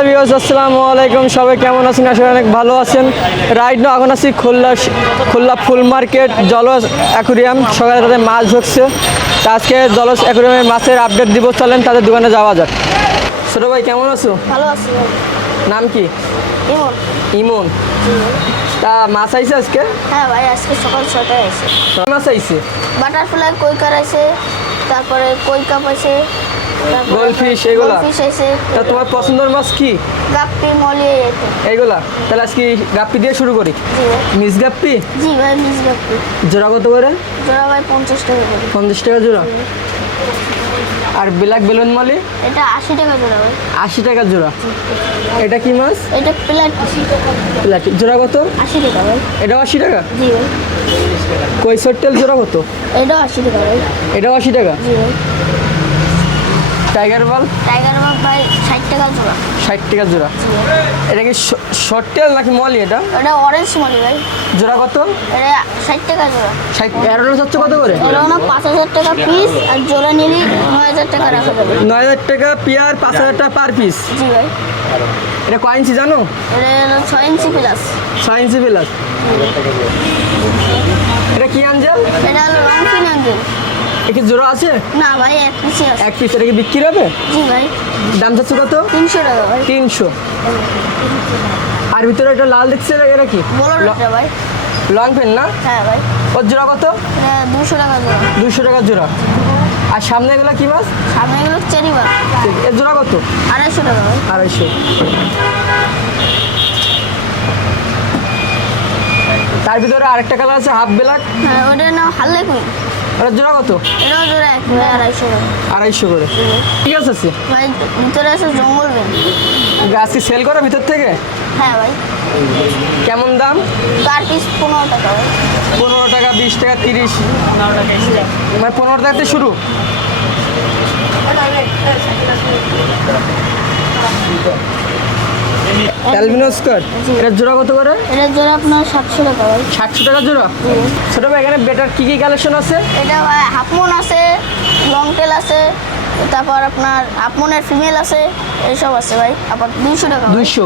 Hello viewers আসসালামু আলাইকুম। সবাই কেমন আছেন? আসলে অনেক ভালো আছেন। রাইট না এখন আছি খুলনা খুলনা ফুল মার্কেট জলস অ্যাকুরিয়াম। সকালে তাদের মাছ ঢুকছে তা আজকে জলস অ্যাকুরিয়ামের মাছের আপডেট দিব। চলেন তাদের দোকানে যাওয়া যাক। ছোটো ভাই কেমন আছো? ভালো আছি। নাম কি? ইমন। ইমন। তা মাছ আইছে আজকে? হ্যাঁ ভাই আজকে সকাল ছটায় আছে মাছ আইছে? বাটারফ্লাই কৈকার আছে তারপরে কই কাপ আছে এগুলা? গোলফিশ আছে। তা তোমার পছন্দের মাছ কি? গাপ্পি মলি এতে। এইগুলা তাহলে আজকে গাপ্পি দিয়ে শুরু করি। মিস গাপ্পি? জি ভাই মিস গাপ্পি। জোড়া কত করে? জোড়া ভাই পঞ্চাশ টাকা করে। পঞ্চাশ টাকা জোড়া? আর ব্ল্যাক বেলুন মালি? এটা আশি টাকা জোড়া ভাই। আশি টাকা জোড়া। এটা কি মাছ? এটা প্লেট। প্লাটি। জোড়া কত? আশি টাকা ভাই। এটাও আশি টাকা? জি ভাই। কই সট্টেল জোড়া কত? এটাও আশি টাকা ভাই। এটাও আশি টাকা? জি ভাই। টাইগার বল টাইগার বল ভাই ষাট টাকা জোড়া। ষাট টাকা জোড়া। এটা কি শর্টেল নাকি মলি এটা? এটা অরেঞ্জ মলি ভাই। জোড়া কত? এটা ষাট টাকা জোড়া। ষাট এগারোটা হচ্ছে কত করে? এটা না পাঁচ হাজার টাকা পিস আর জোড়া নিলে নয় হাজার টাকা রাখা যাবে। নয় হাজার টাকা পিয়ার পাঁচ হাজার টাকা পার পিস জি ভাই। এটা কয় ইঞ্চি জানো? এটা ছয় ইঞ্চি প্লাস ছয় ইঞ্চি প্লাস এটা কি আঞ্জেল? এটা হলো রং ফিন এ কি জোড়া আছে? না ভাই এক পিসি আছে। এক পিস এটা কি বিক্রি হবে? জি ভাই। দাম চাচ্ছে কত? তিনশো টাকা ভাই। তিনশো। আর ভিতরে একটা লাল দেখছে এটা কি বলো ভাই। লং পেন না? হ্যাঁ ভাই। ওর জোড়া কত? এটা দুশো টাকা জোড়া। দুশো টাকা জোড়া। আর সামনে এগুলো কি মাছ? সামনে এগুলো চেরি বার এর জোড়া কত? আড়াইশো টাকা ভাই। আড়াইশো। তার ভিতরে আরেকটা কালার আছে হাফ ব্ল্যাক হ্যাঁ ওটা না হাললে কুই ওটার জোড়া কত? এটাও জোড়া এক আড়াইশো টাকা আড়াইশো করে। ঠিক আছে ভাই ভিতরে আছে জঙ্গল বেন আজকে সেল করে ভিতর থেকে? হ্যাঁ ভাই। কেমন দাম? পার পিস পনেরো টাকা পনেরো টাকা বিশ টাকা তিরিশ। মানে পনেরো টাকাতে শুরু? অ্যালবিনোস্কার এটা জোড়া কত করে? এটা জোড়া আপনার সাতশো টাকা ভাই। সাতশো টাকা জোড়া? ছোট ভাই এখানে বেটার কি কি কালেকশন আছে? এটা হাফমন আছে লং টেল আছে তারপর আপনার আপনার ফিমেল আছে এইসব আছে ভাই আবার দুইশো টাকা দুইশো।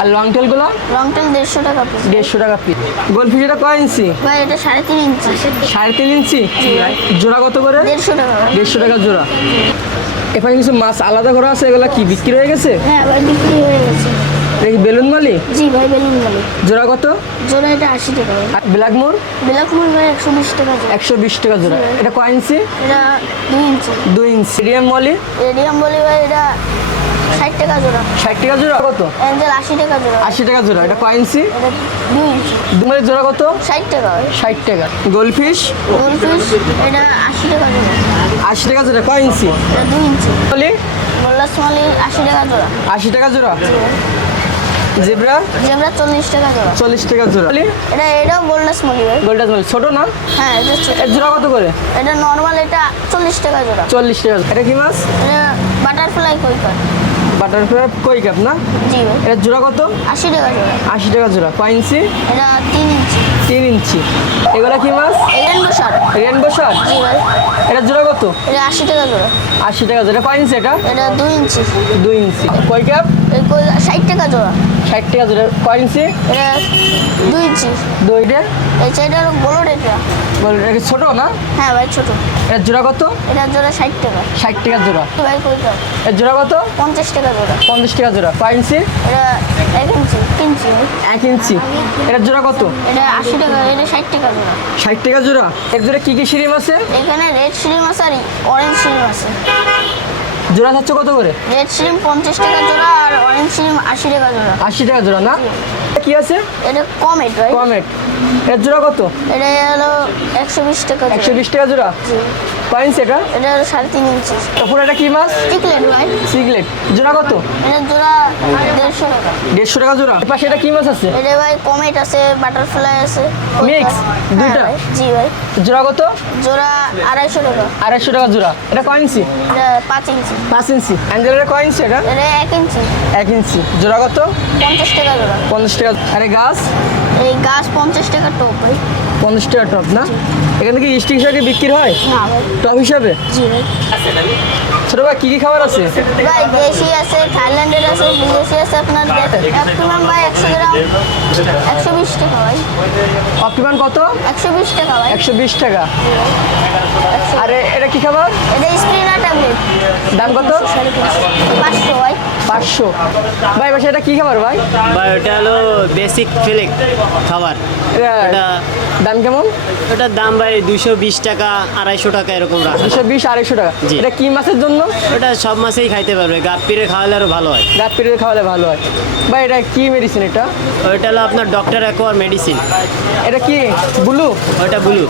আর লং টেলগুলো লং টেল দেড়শো টাকা পিস দেড়শো টাকা পিস গোলফিশ এটা কয় ইঞ্চি? ভাই এটা সাড়ে তিন ইঞ্চি। সাড়ে তিন ইঞ্চি? জোড়া কত করে? দেড়শো টাকা দেড়শো টাকা জোড়া। এখানে কিছু মাছ আলাদা করা আছে এগুলো কি বিক্রি হয়ে গেছে? হ্যাঁ ভাই বিক্রি হয়ে গেছে। দেখি বেলুন মালি জি ভাই বেলুন বলে জোড়া কত জোড়া এটা আশি টাকা আর ব্ল্যাক মোর ব্ল্যাক মুন ভাই একশো বিশ টাকা একশো বিশ টাকা জোড়া এটা কয় ইঞ্চি এটা দুই ইঞ্চি দুই ইঞ্চি রিয়াম মলি রেডিয়াম বলি ভাই এটা ষাট টাকা জোড়া ষাট টাকা জোড়া কত অ্যাঞ্জেল আশি টাকা জোড়া আশি টাকা জোড়া এটা কয় ইঞ্চি এটা দুই ইঞ্চি দুমারি জোড়া কত ষাট টাকা ষাট টাকা গোলফিশ গোলফিশ এটা আশি টাকা জোড়া আশি টাকা জোড়া কয় ইঞ্চি এটা দুই ইঞ্চি মলি মোল্লাস মালি আশি টাকা জোড়া আশি টাকা জোড়া জেব্রা? জিব্রা চল্লিশ টাকা জোড়া। চল্লিশ টাকা জোড়া। এটা এটা গোল্ডাস মলি ভাই। গোল্ডাস মলি ছোটো না? হ্যাঁ এটা ছোট। এর জোড়া কত করে? এটা নর্মাল এটা চল্লিশ টাকা জোড়া। চল্লিশ টাকা। এটা কি মাছ? এটা butterfly carp butterfly koi carp না? জি এর জোড়া কত? আশি টাকা জোড়া। আশি টাকা জোড়া। কয় ইঞ্চি? এটা তিন ইঞ্চি। তিন ইঞ্চি। এগুলা কি মাছ? রেনবো শার্ট রেনবো জি ভাই। এটা জোড়া কত? এটা আশি টাকা জোড়া। আশি টাকা জোড়া। কয় ইঞ্চি এটা? এটা দুই ইঞ্চি। দুই ইঞ্চি। কই এই কই ষাট টাকা জোড়া। ষাট টাকা জোড়া। কয় ইঞ্চি? এটা দুই ইঞ্চি। দুইটা এই চাইটা হলো বড় এটা। বল এটা ছোটো না? হ্যাঁ ভাই ছোট। এর জোড়া কত? এটা জোড়া ষাট টাকা। ষাট টাকা জোড়া। ভাই কৈকার এর জোড়া কত? পঞ্চাশ টাকা জোড়া। পঞ্চাশ টাকা জোড়া। কয় ইঞ্চি? এটা এক ইঞ্চি। এক ইঞ্চি। এটার জোড়া কত? এটা আশি টাকা এটা ষাট টাকা জোড়া। ষাট টাকা জোড়া? এর জোড়া কী কী সিরিম আছে? এখানে রেড শিরিম আছে আর অরেঞ্জ শিরিম আছে। জোড়া থাকছে কত করে? রেড সিম পঞ্চাশ টাকা জোড়া আর অরেঞ্জ সিম আশি টাকা জোড়া। আশি টাকা জোড়া না? কি আছে? এটা কমেট ভাই কমেট। এর জোড়া কত? এটা হলো একশো বিশ টাকা একশো বিশ টাকা জোড়া? জি। কয়েন্স এটা? এটা হলো সাড়ে তিন ইঞ্চি। তারপর এটা কি মাছ? টিকলেট ভাই সিগলেট। জোড়া কত? এটা জোড়া দেড়শো টাকা। দেড়শো টাকা জোড়া। এর পাশে এটা কি মাছ আছে? এটা ভাই কমেট আছে বাটারফ্লাই আছে। মিক্স? হ্যাঁ দুইটা? জি ভাই। জোড়া কত? জোড়া আড়াইশো টাকা। আড়াইশো টাকা জোড়া। এটা কয় ইঞ্চি? এটা পাঁচ ইঞ্চি। পাঁচ ইঞ্চি। অ্যাঞ্জেলের কয় ইঞ্চি এটা? এক ইঞ্চি। এক ইঞ্চি। জোড়া কত? পঞ্চাশ টাকা জোড়া। পঞ্চাশ টাকা। আরে গাছ? এই গাছ পঞ্চাশ টাকা টপ ভাই। পঞ্চাশ টাকা টপ না? এখানে কি স্টিক হিসাবে বিক্রি হয়? টপ হিসাবে? জি ভাই। ছোট ভাই কী কী খাবার আছে? ভাই দেশি আছে থাইল্যান্ডের আছে বিদেশি আছে আপনার অ্যাপটুমাম ভাই একশো গ্রাম একশো বিশ টাকা ভাই। অপটিমান কত? একশো বিশ টাকা ভাই। একশো বিশ টাকা। আরে এটা কি খাবার? এটা স্প্রিনার ট্যাবলেট দাম কত? পাঁচশো ভাই। পাঁচশো। ভাই বাসা এটা কি খাবার ভাই? বা ওটা হলো বেসিক ফিলিক খাবার। এটা দাম কেমন? ওটার দাম ভাই দুশো বিশ টাকা আড়াইশো টাকা এরকম দুশো বিশ আড়াইশো টাকা। জি। এটা কি মাছের জন্য? ওটা সব মাসেই খাইতে পারবে। গাপ পিড়ে খাওয়ালে আরও ভালো হয়। পেরিয়ে খাওয়ালে ভালো হয়। ভাই এটা কি মেডিসিন এটা? ওইটা হলো আপনার ডক্টর অ্যাকোয়ার মেডিসিন এটা কি? ব্লু? ওটা ব্লু।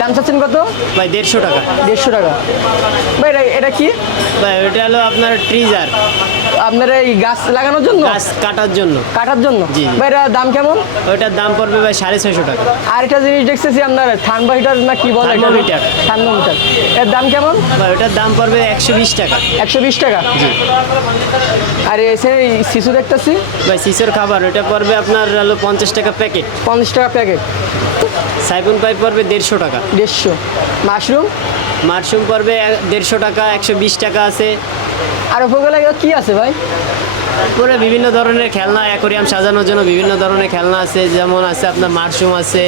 দাম চাচ্ছেন কত? ভাই দেড়শো টাকা। দেড়শো টাকা। ভাই এটা কি? ভাই ওইটা হলো আপনার ট্রিজার আপনার এই গাছ লাগানোর জন্য? গাছ কাটার জন্য। কাটার জন্য? জি, জি। ভাই এটা দাম কেমন? ওইটার দাম পড়বে ভাই সাড়ে ছয়শো টাকা। আর একটা জিনিস দেখতেছি আপনার থার্মোমিটার না কি বলে Thermometer। থার্মোমিটার। এর দাম কেমন? ভাই ওটার দাম পড়বে একশো বিশ টাকা। একশো বিশ টাকা? আর এসে শিশু দেখতেছি? ভাই শিশোর খাবার ওটা পড়বে আপনার হলো পঞ্চাশ টাকা প্যাকেট। পঞ্চাশ টাকা প্যাকেট। সাইফুন পাইপ পড়বে দেড়শো টাকা। দেড়শো। মাশরুম? মাশরুম পড়বে দেড়শো টাকা একশো বিশ টাকা আছে। আর উপকূলে কি আছে ভাই? পুরো বিভিন্ন ধরনের খেলনা অ্যাকোরিয়াম সাজানোর জন্য বিভিন্ন ধরনের খেলনা আছে যেমন আছে আপনার মাশরুম আছে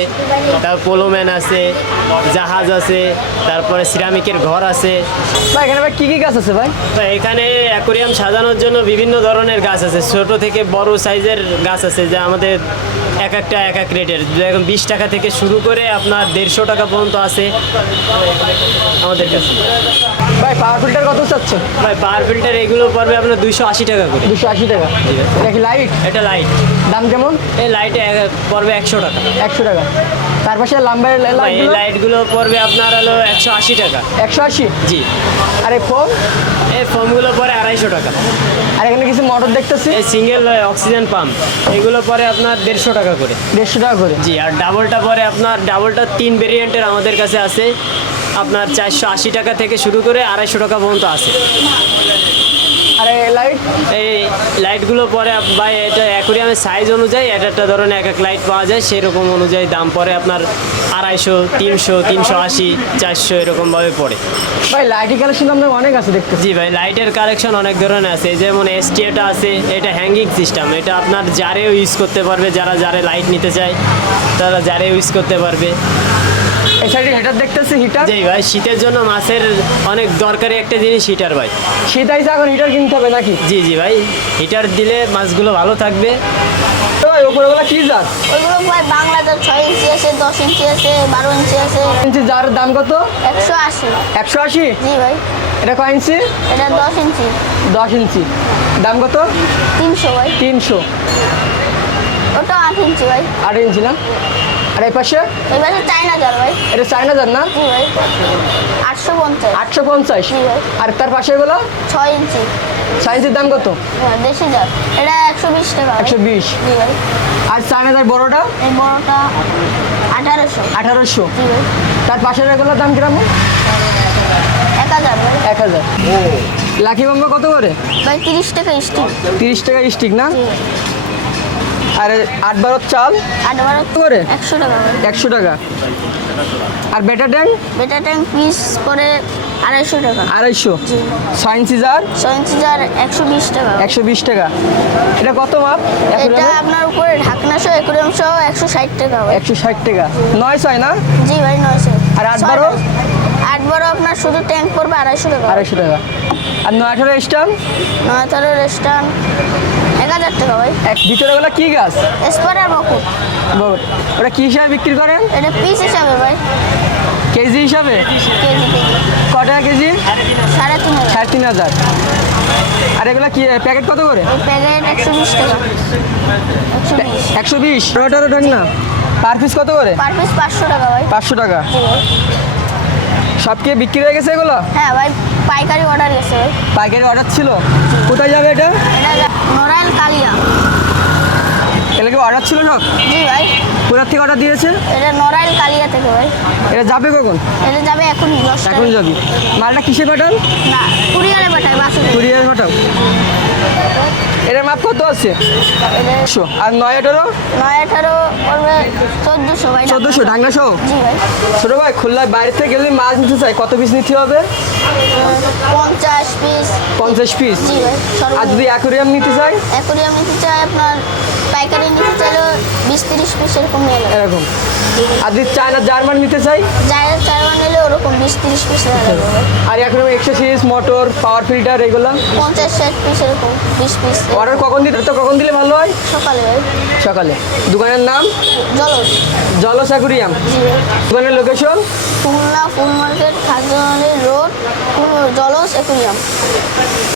তারপর পোলোম্যান আছে জাহাজ আছে তারপরে সিরামিকের ঘর আছে। ভাই এখানে ভাই কী কী গাছ আছে ভাই? তো এখানে অ্যাকোরিয়াম সাজানোর জন্য বিভিন্ন ধরনের গাছ আছে। ছোট থেকে বড় সাইজের গাছ আছে যা আমাদের এক একটা এক এক রেটের। যেরকম বিশ টাকা থেকে শুরু করে আপনার দেড়শো টাকা পর্যন্ত আছে আমাদের কাছে। ভাই পাওয়ার ফিল্টার কত চাচ্ছে ভাই পাওয়ার ফিল্টার এগুলো পড়বে আপনার দুইশো আশি টাকা করে। দুশো আশি টাকা। এটা কি লাইট এটা লাইট দাম কেমন? এই লাইটে পড়বে একশো টাকা। একশো টাকা। তার পাশে লাম্বার এই লাইটগুলো পড়বে আপনার হলো একশো আশি টাকা। একশো আশি? জি। আর এই ফোন এই ফোমগুলো পরে আড়াইশো টাকা। আর এখানে কিছু মোটর দেখতেছি? এই সিঙ্গেল অক্সিজেন পাম্প এগুলো পরে আপনার দেড়শো টাকা করে। দেড়শো টাকা করে। জি আর ডাবলটা পরে আপনার ডাবলটা তিন ভেরিয়েন্টের আমাদের কাছে আছে। আপনার চারশো আশি টাকা থেকে শুরু করে আড়াইশো টাকা পর্যন্ত আছে। আর এই লাইট এই লাইটগুলো পরে বা এটা অ্যাকোরিয়ামের সাইজ অনুযায়ী এক একটা ধরনের এক এক লাইট পাওয়া যায় সেরকম অনুযায়ী দাম পরে আপনার আড়াইশো তিনশো তিনশো আশি চারশো এরকমভাবে পড়ে। ভাই লাইটের কালেকশন আপনার অনেক আছে দেখতেছি। জি ভাই লাইটের কালেকশন অনেক ধরনের আছে যেমন এসটি এটা আছে এটা হ্যাঙ্গিং সিস্টেম এটা আপনার জারেও ইউজ করতে পারবে যারা যারে লাইট নিতে চায় তারা জারে ইউজ করতে পারবে। এই সাইডে হিটার দেখতেছি হিটার জি ভাই শীতের জন্য মাছের অনেক দরকারি একটা জিনিস হিটার ভাই। শীত আইসে এখন হিটার কিনতে হবে নাকি? জি জি ভাই হিটার দিলে মাছগুলো ভালো থাকবে। তো ভাই উপরগুলো কি জাত? ওইগুলো ভাই বাংলাদেশ ছয় ইঞ্চি আছে দশ ইঞ্চি আছে বারো ইঞ্চি আছে। ইঞ্চি যার দাম কত? একশো আশি। একশো আশি? জি ভাই। এটা কয় ইঞ্চি? এটা দশ ইঞ্চি। দশ ইঞ্চি। দাম কত? তিনশো ভাই। তিনশো। ওটা আট ইঞ্চি ভাই। আট ইঞ্চি না? আর এই পাশে? ভাই। এটা চায়না না? জি ভাই। আটশো পঞ্চাশ। জি ভাই। আর তার পাশে এগুলো? ছয় ইঞ্চি। সাইজের দাম কত? হ্যাঁ, দেশি জাল। এটা একশো বিশ টাকা জি ভাই। আর চায়না বড়োটা? এই বড়টা আঠারোশো। আঠারোশো। জি ভাই। তার পাশের এগুলোর দাম কীরকম? এক হাজার ভাই। এক হাজার। লাকি বম্বে কত করে? ভাই তিরিশ টাকা স্টিক। তিরিশ টাকা স্টিক না? আর আট বারোর চাল? করে? একশো টাকা একশো টাকা। আর বেটা ট্যাঙ্ক বেটা ট্যাঙ্ক পিস করে আড়াইশো টাকা। আড়াইশো। জি। ছয় ইঞ্চি জার ছয় ইঞ্চি জার একশো বিশ টাকা। একশো বিশ টাকা। এটা কত মাপ? এটা আপনার উপরে ঢাকনা সহ একুরিয়াম সহ একশো ষাট টাকা একশো ষাট টাকা। নয় ছয় না? জি ভাই নয়শো আর আট বারো? আট বারো আপনার শুধু ট্যাঙ্ক পড়বে আড়াইশো টাকা। আড়াইশো টাকা। আর নয় আঠারো স্টাম্প নয় তেরো রেস্টান এক হাজার টাকা ভাই। এক ভিতরে ওগুলো কি গাছ? স্পার আর বকুট ওটা কি হিসাবে বিক্রি করেন? এটা পিস হিসাবে ভাই। কেজি হিসাবে? কেজি টাকা কেজি? সাড়ে তিন হাজার। সাড়ে তিন হাজার। আর এগুলো কি প্যাকেট কত করে? প্যাকেট একশো বিশ টাকা। একশো বিশ। টমেটোর ঢোক না। পার পিস কত করে? পার পিস পাঁচশো টাকা ভাই। পাঁচশো টাকা। সব কি বিক্রি হয়ে গেছে এগুলো? হ্যাঁ ভাই পাইকারি অর্ডার গেছে পাইকারি অর্ডার ছিল। কোথায় যাবে এটা নরায়ণ কালিয়া। এগুলো কি অর্ডার ছিল সব জি ভাই। কোথা থেকে অর্ডার দিয়েছে? এটা নরায়ণ কালিয়া থেকে ভাই। এটা যাবে কখন? এটা যাবে এখন এখন যাবি। মালটা কিসে পাঠান? না কুরিয়ারে পাঠায় বাসে কুরিয়ারে পাঠাও। এটার মাপ কত আছে? একশো আর নয় আঠারো? নয় আঠারো চোদ্দোশো ভাই। চোদ্দোশো ঢাঙ্গা ভাই। ছোটো ভাই খুলনায় বাইরে থেকে গেলে মাছ নিতে চাই কত পিস নিতে হবে? পঞ্চাশ পিস পঞ্চাশ পিস আর যদি অ্যাকোরিয়াম নিতে চাই? অ্যাকোরিয়াম নিতে চাই আপনার পাইকারি নিতে চাইলেও বিশ তিরিশ পিস এরকম এরকম। আর যদি চায়না জার্মান নিতে চাই? যারা নিলে বিশ তিরিশ পিস। আর এখন extra series motor power filter এগুলো? পঞ্চাশ ষাট পিস এরকম বিশ পিস অর্ডার কখন দিতে তো কখন দিলে ভালো হয়? সকালে। সকালে। দোকানের নাম? জলস। জলস অ্যাকুরিয়াম। দোকানের লোকেশন খুলনা ফুল মার্কেট খাজনালি রোড জলস অ্যাকুরিয়াম।